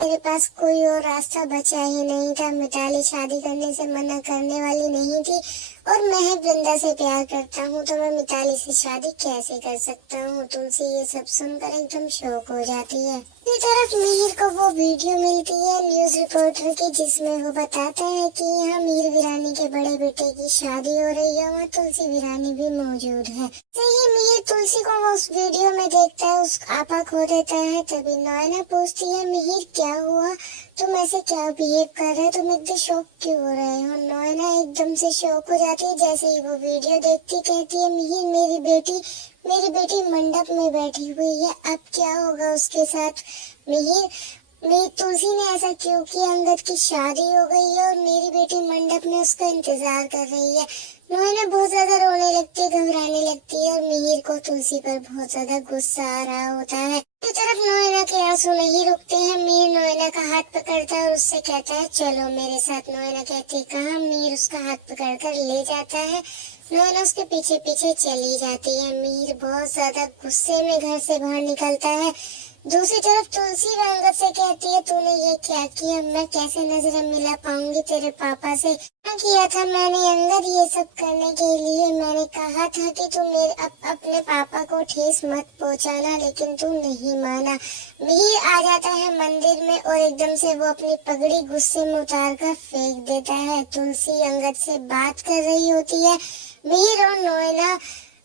मेरे पास कोई और रास्ता बचा ही नहीं था। मिताली शादी करने से मना करने वाली नहीं थी और मैं वृंदा से प्यार करता हूँ, तो मैं मिताली से शादी कैसे कर सकता हूँ। तुलसी ये सब सुनकर एकदम शॉक हो जाती है। दूसरी तरफ मिहिर को वो वीडियो मिलती है न्यूज रिपोर्टर की, जिसमें वो बताता है कि यहाँ मीर वीरानी के बड़े बेटे की शादी हो रही है, वहाँ तुलसी वीरानी भी मौजूद है। सही मिहिर तुलसी को वो उस वीडियो में देखता है, उस आपा खो देता है। तभी नयना पूछती है, मिहिर क्या हुआ, तुम ऐसे क्या बिहेव कर रहे हो, तुम एकदम शॉक क्यों हो रहे हो। नयना एकदम से शॉक हो जाती है। जैसे ही वो वीडियो देखती कहती है, मिहिर मेरी बेटी मंडप में बैठी हुई है, अब क्या होगा उसके साथ। मिहिर मेरी तुलसी ने ऐसा क्यों किया, अंगद की शादी हो गई है और मेरी बेटी मंडप में उसका इंतजार कर रही है। नयना बहुत ज्यादा रोने लगती है, घबराने लगती है और मिहिर को तुलसी पर बहुत ज्यादा गुस्सा आ रहा होता है। एक तरफ नयना के आंसू नहीं रुकते हैं। मीर नयना का हाथ पकड़ता है और उससे कहता है, चलो मेरे साथ। नयना कहती है, कहाँ। मीर उसका हाथ पकड़कर ले जाता है। नयना उसके पीछे पीछे चली जाती है। मीर बहुत ज्यादा गुस्से में घर से बाहर निकलता है। दूसरी तरफ तुलसी अंगद से कहती है, तूने ये क्या किया, मैं कैसे नजरें मिला पाऊंगी तेरे पापा से। क्या किया था मैंने अंगद ये सब करने के लिए, मैंने कहा था कि तू अपने पापा को ठेस मत पहुंचाना, लेकिन तू नहीं माना। मिहिर आ जाता है मंदिर में और एकदम से वो अपनी पगड़ी गुस्से में उतार कर फेंक देता है। तुलसी अंगद से बात कर रही होती है। मिहिर और नयना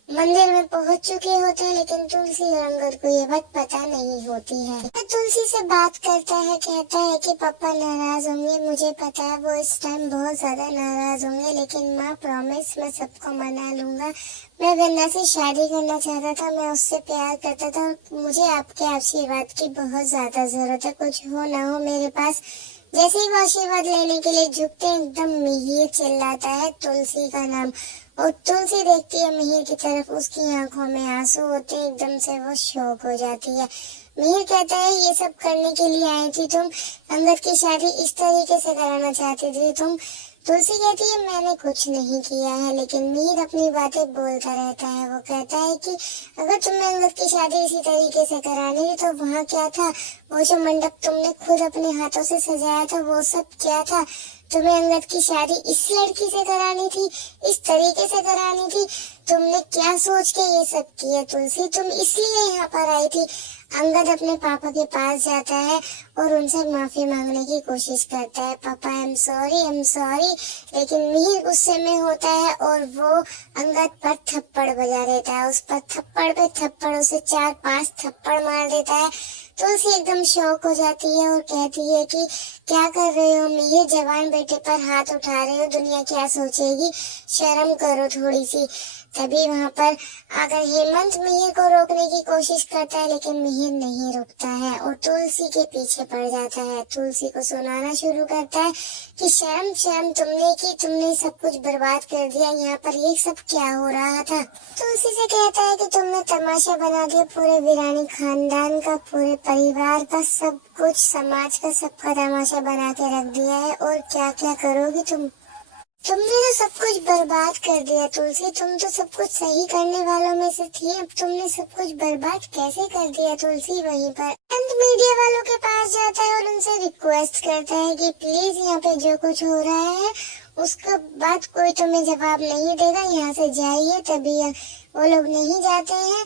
मंदिर में पहुंच चुके होते हैं, लेकिन तुलसी और अंगद को ये बात पता नहीं होती है। तुलसी से बात करता है, कहता है कि पापा नाराज होंगे, मुझे पता है वो इस टाइम बहुत ज्यादा नाराज होंगे, लेकिन माँ प्रॉमिस मैं सबको मना लूंगा। मैं वृंदा से शादी करना चाहता था, मैं उससे प्यार करता था और मुझे आपके आशीर्वाद की बहुत ज्यादा जरूरत है, कुछ हो ना हो मेरे पास। जैसे ही वो आशीर्वाद लेने के लिए झुकते एकदम मिहिर चिल्लाता है तुलसी का नाम और तुलसी देखती है मिहिर की तरफ, उसकी आंखों में आंसू होते हैं। एकदम से वो शॉक हो जाती है। मिहिर कहता है, ये सब करने के लिए आई थी तुम, अंगद की शादी इस तरीके से कराना चाहती थी तुम। तुलसी कहती है, मैंने कुछ नहीं किया है, लेकिन मिहिर अपनी बातें बोलता रहता है। वो कहता है कि अगर तुम्हें अंगद की शादी इसी तरीके से करानी थी तो वहाँ क्या था, वो जो मंडप तुमने खुद अपने हाथों से सजाया था वो सब क्या था। तुम्हें अंगद की शादी इस लड़की से करानी थी, इस तरीके से करानी थी, तुमने क्या सोच के ये सब किया तुलसी, तुम इसलिए यहाँ पर आई थी। अंगद अपने पापा के पास जाता है और उनसे माफी मांगने की कोशिश करता है, पापा आई एम सॉरी, लेकिन मिहिर गुस्से में होता है और वो अंगद पर थप्पड़ बजा देता है। उस पर थप्पड़ पे थप्पड़, उसे 4-5 थप्पड़ मार देता है। तुलसी एकदम शॉक हो जाती है और कहती है कि क्या कर रहे हो मिहिर, जवान बेटे पर हाथ उठा रहे हो, दुनिया क्या सोचेगी, शर्म करो थोड़ी सी। तभी वहाँ पर आकर हेमंत मिहिर को रोकने की कोशिश करता है, लेकिन मिहिर नहीं रुकता है और तुलसी के पीछे पड़ जाता है। तुलसी को सुनाना शुरू करता है कि शर्म शर्म तुमने की, तुमने सब कुछ बर्बाद कर दिया, यहाँ पर ये सब क्या हो रहा था। तुलसी से कहता है कि तुमने तमाशा बना दिया पूरे वीरानी खानदान का, पूरे परिवार का, सब कुछ समाज का सबका तमाशा बना के रख दिया है और क्या क्या करोगी तुमने तो सब कुछ बर्बाद कर दिया तुलसी, तुम तो सब कुछ सही करने वालों में से थी, अब तुमने सब कुछ बर्बाद कैसे कर दिया तुलसी। वहीं पर अंत मीडिया वालों के पास जाता है और उनसे रिक्वेस्ट करता है कि प्लीज यहाँ पे जो कुछ हो रहा है उसका बात कोई तुम्हें जवाब नहीं देगा, यहाँ से जाइए। तभी वो लोग नहीं जाते हैं।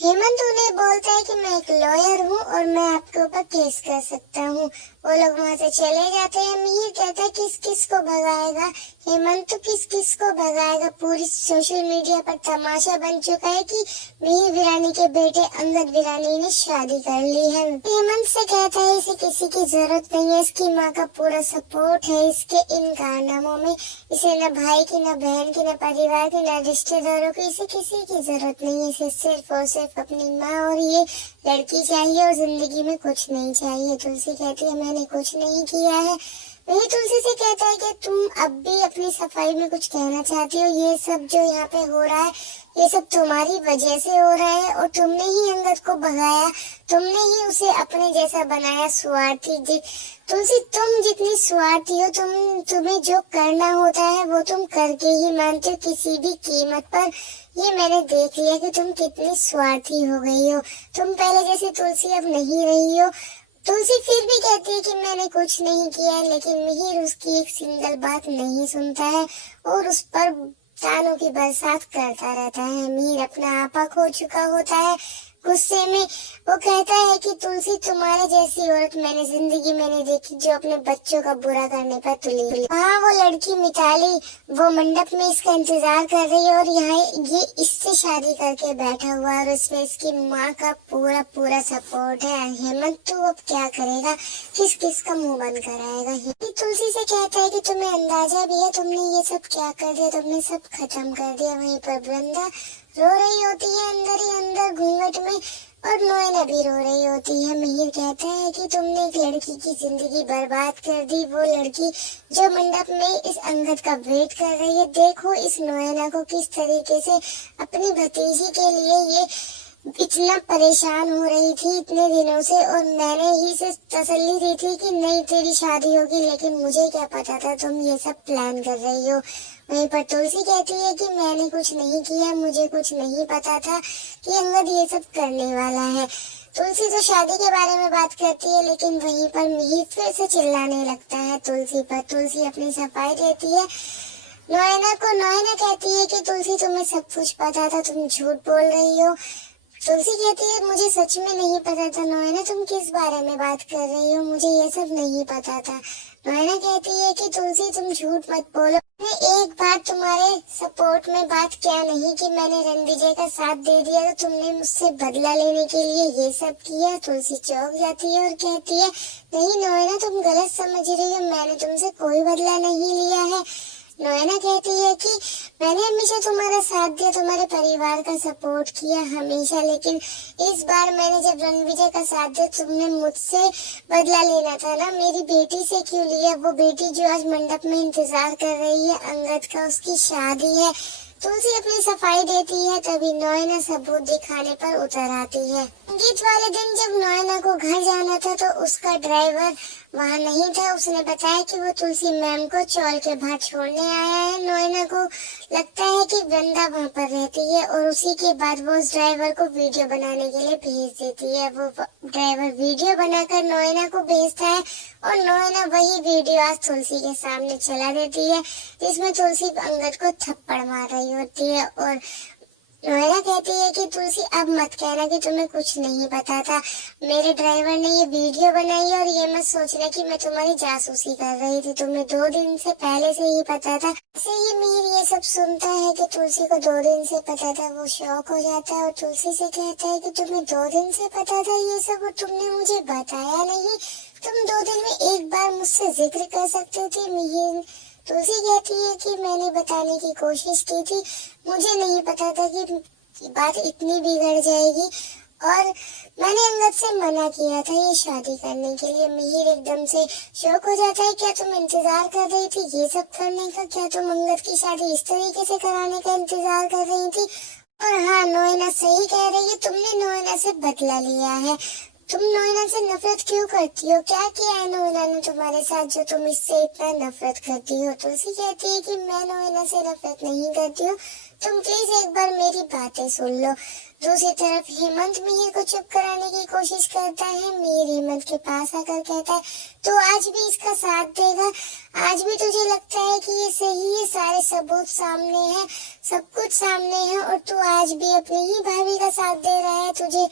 हेमंत उन्हें बोलता है कि मैं एक लॉयर हूँ और मैं आपके ऊपर केस कर सकता हूँ। वो लोग वहाँ से चले जाते हैं। मिहिर कहता है किस किस को भगाएगा, हेमंत तो किस किस को भगाएगा, पूरी सोशल मीडिया पर तमाशा बन चुका है कि मिहिर वीरानी के बेटे अंगद वीरानी ने शादी कर ली है। हेमंत से कहता है इसे किसी की जरूरत नहीं है, इसकी माँ का पूरा सपोर्ट है इसके इन कारनामों में, इसे न भाई की, न बहन की, न परिवार की, न रिश्तेदारों की, इसे किसी की जरूरत नहीं है, इसे सिर्फ और सिर्फ अपनी माँ और ये लड़की चाहिए और जिंदगी में कुछ नहीं चाहिए। तुलसी कहती है मैंने कुछ नहीं किया है। वही तुलसी से कहता है कि तुम अब भी अपनी सफाई में कुछ कहना चाहती हो, ये सब जो यहाँ पे हो रहा है ये सब तुम्हारी वजह से हो रहा है और तुमने ही अंगद को भगाया, तुमने ही उसे अपने जैसा बनाया, स्वार्थी। तुलसी तुम जितनी स्वार्थी हो, तुम्हें जो करना होता है वो तुम करके ही मानते हो किसी भी कीमत पर। ये मैंने देख लिया कि तुम कितनी स्वार्थी हो गई हो, तुम पहले जैसी तुलसी अब नहीं रही हो। तुलसी फिर भी कहती है कि मैंने कुछ नहीं किया, लेकिन मिहिर उसकी एक सिंगल बात नहीं सुनता है और उस पर तानों की बरसात करता रहता है। मिहिर अपना आपा खो चुका होता है। गुस्से में वो कहता है कि तुलसी, तुम्हारे जैसी औरत मैंने जिंदगी में नहीं देखी जो अपने बच्चों का बुरा करने पर तुली। वहाँ वो लड़की मिताली वो मंडप में इसका इंतजार कर रही है और यहाँ ये इससे शादी करके बैठा हुआ है और उसमें इसकी माँ का पूरा पूरा सपोर्ट है। हेमंत तो अब क्या करेगा, किस किस का मुंह बंद कराएगा। तुलसी से कहता है कि तुम्हें अंदाजा भी है तुमने ये सब क्या कर दिया, तुमने सब खत्म कर दिया। वहीं पर वृंदा रो रही होती है अंदर ही अंदर घूंघट में और नोएना भी रो रही होती है। मिहिर कहता है कि तुमने एक लड़की की जिंदगी बर्बाद कर दी, वो लड़की जो मंडप में इस अंगद का वेट कर रही है। देखो इस नोएना को किस तरीके से अपनी भतीजी के लिए ये इतना परेशान हो रही थी इतने दिनों से, और मैंने ही से तसल्ली दी थी कि नहीं तेरी शादी होगी, लेकिन मुझे क्या पता था तुम ये सब प्लान कर रही हो। वहीं पर तुलसी कहती है कि मैंने कुछ नहीं किया, मुझे कुछ नहीं पता था कि अंगद ये सब करने वाला है। तुलसी तो शादी के बारे में बात करती है, लेकिन वहीं पर मिहिर फिर से चिल्लाने लगता है तुलसी पर। तुलसी अपनी सफाई देती है नोएना को। नोएना कहती है कि तुलसी तुम्हें सब कुछ पता था, तुम झूठ बोल रही हो। तुलसी कहती है मुझे सच में नहीं पता था। नोएना तुम किस बारे में बात कर रही हो, मुझे ये सब नहीं पता था। नोएना कहती है कि तुलसी तुम झूठ मत बोलो, मैंने एक बार तुम्हारे सपोर्ट में बात क्या नहीं कि मैंने रणविजय का साथ दे दिया तो तुमने मुझसे बदला लेने के लिए ये सब किया। तुलसी चौंक जाती है और कहती है नहीं नोएना तुम गलत समझ रही हो, मैंने तुमसे कोई बदला नहीं लिया है। नोएना कहती है कि मैंने हमेशा तुम्हारा साथ दिया, तुम्हारे परिवार का सपोर्ट किया हमेशा, लेकिन इस बार मैंने जब रणविजय का साथ दिया तुमने मुझसे बदला लेना था ना, मेरी बेटी से क्यों लिया, वो बेटी जो आज मंडप में इंतजार कर रही है अंगद का, उसकी शादी है। तुलसी अपनी सफाई देती है, तभी नोएना सबूत दिखाने पर उतर आती है। संगीत वाले दिन जब नोएना को घर जाना था तो उसका ड्राइवर वहाँ नहीं था। उसने बताया कि वो तुलसी मैम को चौल के बाहर छोड़ने आया है। नोएना को लगता है कि वृंदा वहाँ पर रहती है और उसी के बाद वो उस ड्राइवर को वीडियो बनाने के लिए भेज देती है। वो ड्राइवर वीडियो बनाकर नोएना को भेजता है और नोएना वही वीडियो आज तुलसी के सामने चला देती है, जिसमें तुलसी अंगद को थप्पड़ मार रही होती है। और नोएना कहती है कि तुलसी अब मत कहना कि तुम्हें कुछ नहीं पता था, मेरे ड्राइवर ने ये वीडियो बनाई और ये मत सोचना कि मैं तुम्हारी जासूसी कर रही थी, तुम्हें 2 दिन से पहले से ही पता था। ऐसे ही मीर ये सब सुनता है कि तुलसी को 2 दिन से पता था, वो शौक हो जाता है और तुलसी से कहता है कि तुम्हें 2 दिन से पता था ये सब और तुमने मुझे बताया नहीं, तुम 2 दिन में एक बार मुझसे जिक्र कर सकते थे। मीर तुलसी कहती है कि मैंने बताने की कोशिश की थी, मुझे नहीं पता था कि बात इतनी बिगड़ जाएगी और मैंने अंगद से मना किया था ये शादी करने के लिए। मिहिर एकदम से शौक हो जाता है, क्या तुम इंतजार कर रही थी ये सब करने का, क्या तुम अंगद की शादी इस तरीके से कराने का इंतजार कर रही थी। और हाँ, नोएना सही कह रही है, तुमने नोएना से बदला लिया है। तुम नोएना से नफरत क्यों करती हो, क्या किया है नोएना ने तुम्हारे साथ जो तुम इससे इतना नफरत करती हो। तुलसी कहती है कि मैं नोएना से नफरत नहीं करती हूँ, तुम प्लीज एक बार मेरी बातें सुन लो। दूसरी तरफ हेमंत मिहिर को चुप कराने की कोशिश करता है। मिहिर हेमंत के पास आकर कहता है तो आज भी इसका साथ देगा, आज भी तुझे लगता है कि ये सही है, सारे सबूत सामने हैं, सब कुछ सामने है और तू आज भी अपनी ही भाभी का साथ दे रहा है, तुझे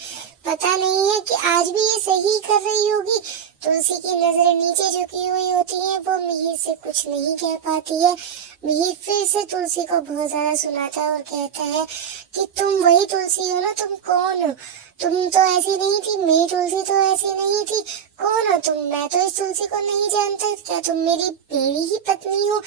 पता नहीं है कि आज भी ये सही कर रही होगी। तुलसी की नजरें नीचे झुकी हुई होती हैं, वो मिहिर से कुछ नहीं कह पाती है। मिहिर फिर से तुलसी को बहुत ज्यादा सुनाता है और कहता है कि तुम वही तुलसी हो ना, तुम कौन हो, तुम तो ऐसी नहीं थी, मेरी तुलसी तो ऐसी नहीं थी, कौन हो तुम, मैं तो इस तुलसी को नहीं जानता, क्या तुम मेरी ही पत्नी हो।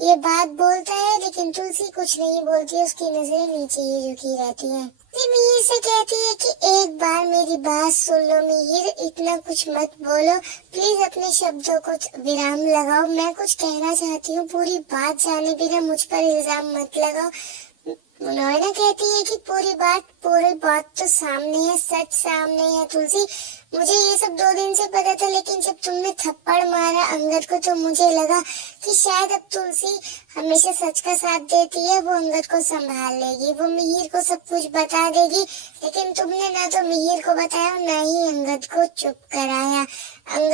ये बात बोलता है लेकिन तुलसी कुछ नहीं बोलती, उसकी नजरें नीचे ही झुकी रहती हैं। मिहिर से कहती है कि एक बार मेरी बात सुन लो मिहिर, इतना कुछ मत बोलो, प्लीज अपने शब्दों को विराम लगाओ, मैं कुछ कहना चाहती हूँ, पूरी बात जाने बिना मुझ पर इल्जाम मत लगाओ। नोएना कहती है कि पूरी बात तो सामने है, सच सामने है तुलसी। मुझे ये सब 2 दिन से पता था, लेकिन जब तुमने थप्पड़ मारा अंगद को तो मुझे लगा कि शायद अब तुलसी हमेशा सच का साथ देती है, वो अंगद को संभाल लेगी, वो मिहिर को सब कुछ बता देगी। लेकिन तुमने ना तो मिहिर को बताया, ना ही अंगद को चुप कराया। अंगद